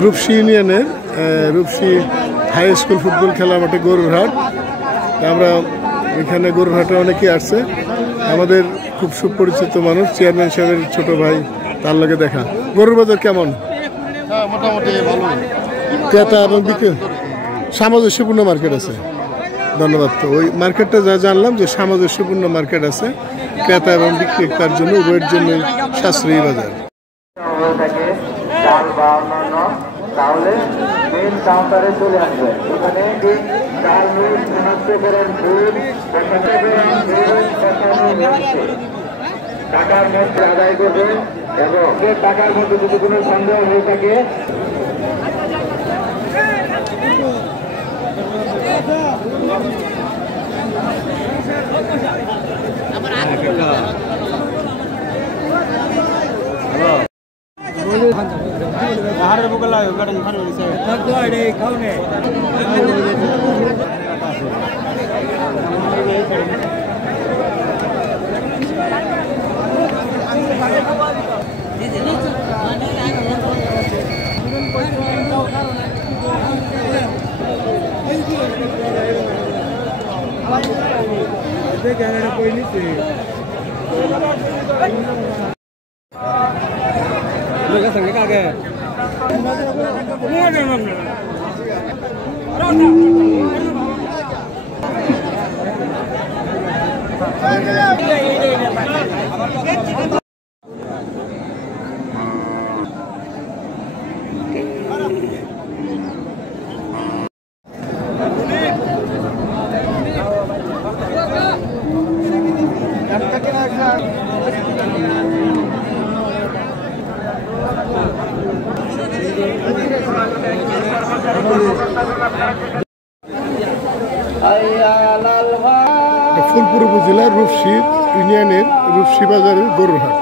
রূপসী ইউনিয়নের রূপসী high school football খেলা মাঠে গরুর হাট। আমরা এখানে গরুর হাটে অনেকেই আসছে। আমাদের খুব সুপরিচিত মানুষ, চেয়ারম্যান সাহেবের ছোট ভাই, তার লগে দেখা। গরুর বাজার কেমন? মোটামুটি ভালো। ক্রেতা এবং বিক্রি সামঞ্জস্যপূর্ণ মার্কেট আছে। ধন্যবাদ। তো ওই মার্কেটটা যা জানলাম যে সামঞ্জস্যপূর্ণ মার্কেট আছে, ক্রেতা এবং বিক্রেতার জন্য উভয়ের জন্য সাশ্রয়ী বাজার। তাহলে মেন কাউন্টারে চলে আসবে। এখানে চাল মিট শনাক্তকরণ ভুল টাকার মধ্যে আদায় করবে এবং টাকার মধ্যে যদি কোনো সন্দেহ হয়ে থাকে ফুলপুর উপজেলার রূপসী ইউনিয়নের রূপসী বাজারের গরুর হাট।